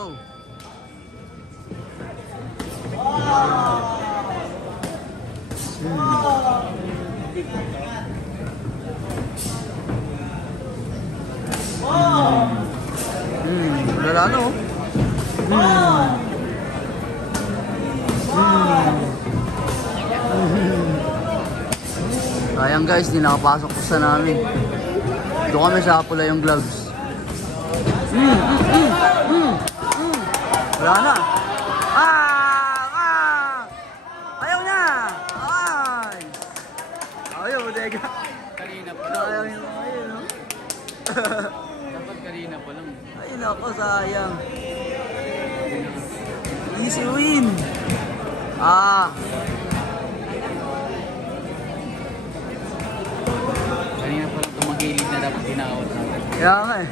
go. Wala no. Sayang guys, di nakapasok ko sa namin. Doon kami sa pula yung gloves. Wala na. Ayaw na. Ay. Ayaw, bodega. Kanina pa Sayang lang. yung ayaw, no? Dapat kanina pa lang. Ay, nako, sayang. Easy win. Kanina pa lang tumagilid na dapat tinawad natin. Kaya nga eh.